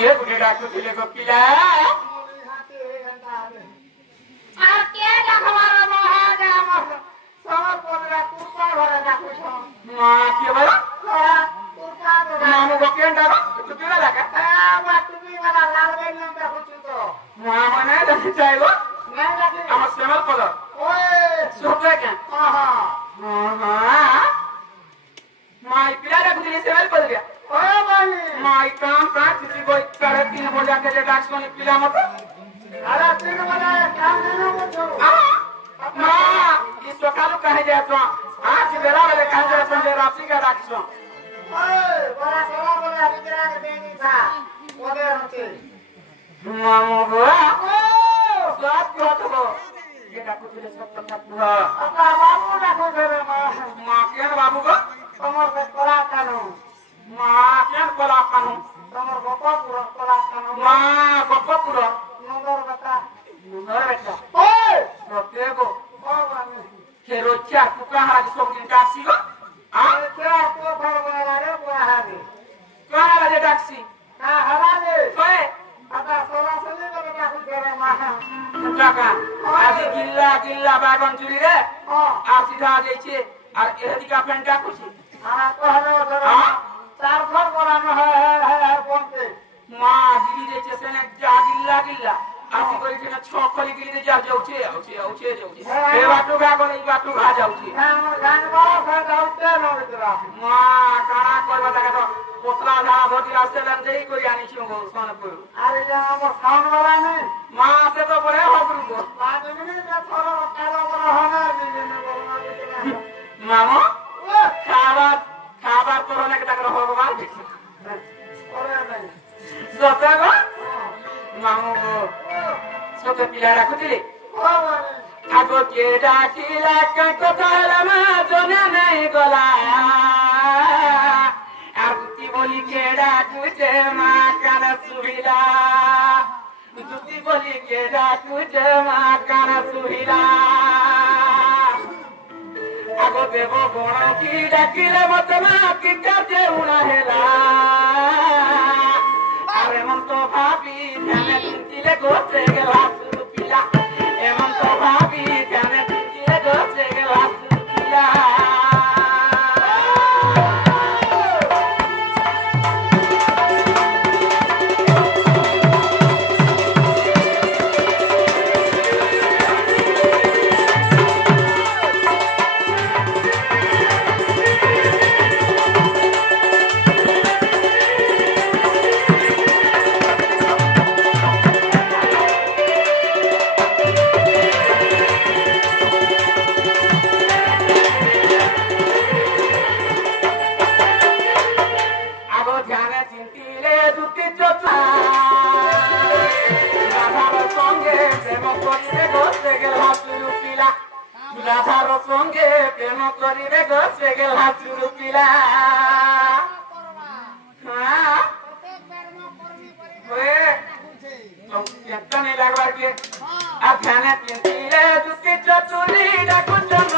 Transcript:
किए गुटे डाकू दिले को पिला आ के डखवारा महाजा मस समर पोदरा कुर्ता भरा डाकू छ मां के बला कुर्ता भरा मामू को के डाका तू पिला लगा मा टुपी वाला लाल बेन डाकू छ तो मां मने जाने चाहिए नहीं लगे हम सेमल पद ओए सोते के हां माई पिला डाकू दिले सेमल पद गया ओए बानी माई काम किसी को 3:30 बजे के जे डाक सोनी पिला मत अरे 3 बजे काम देनो मुझो मां इस सकाल कहे जाए तो आज बेला वाले कहे जाए तो जे राशि का डाक सो ओए बड़ा सवा बड़ा विद्रा के देनी था ओदे होते मामू बुआ साथ को तो ये डाकू दिले सब तक बुआ अपना बाबू डाकू करे मां के बाबू को तमर से कला कानू मां के कोला कानू तमर गोपा पूरा कला कानू मां गोपा पूरा नंबर बता नंबर बेटा ओए सोते को ओ बानी के रोचा तू कहां के सब दिन टैक्सी को हां क्या तो घर वाला रे बुआ रे कहां वाले टैक्सी हां हरा ले ओए आता सोला सले के डाकू करे मा टाका आज गिल्ला बागन चुरी रे हां आ सीधा जाई छे আর এদিকে ফ্যানটা কুছি हां तो हलो जरा चार घर बड़ा है बोलते মা দিদি দেছে সেনে যা গিল্লা আসি করি যে ছ খলি গিলি যা যাউছে এ বাটু গা গলে এই বাটু ঘা যাউছে हां हमर गान बड़ा है जाउते न बितरा মা কানা করবা তাকে তো পোতলা ঝা ধরি আসতে লান যেই করি আনিছি গো সোনপুর अरे जा हमर साउंड वाला नहीं মা সে তো বড় হবরু গো बाद में जे थोड़ा काला बड़ा होना दीजिए न बोलना মামা খাবার তো অনেক টাকা ভগবান ओरे नहीं সতা গো মামু গো সতে পিলা রাখুতিলি ओ बानी আগো কে ডাকিলা কথা মা জনে নাই গলা আগুতি বলি কে ডাকুছে মা কান সুহিলা দুতি বলি কে ডাকুছে মা কান সুহিলা আগো দেব বড় কি ডাকিলে মত মা কি কাজে উড়া হেলা আরে মন তো ভাবি ধ্যানে চিন্তিলে গোছে গেলা শুধু পিলা এমন তো ভাবি ধ্যানে চিন্তিলে গোছে গেলা শুধু পিলা রাধার সঙ্গে প্রেম করিবে গছে গেলা চুরু পিলা লাগবার কি আর ধ্যানে তিনটিলে দুটি চতুরি ডাকুন জন্ম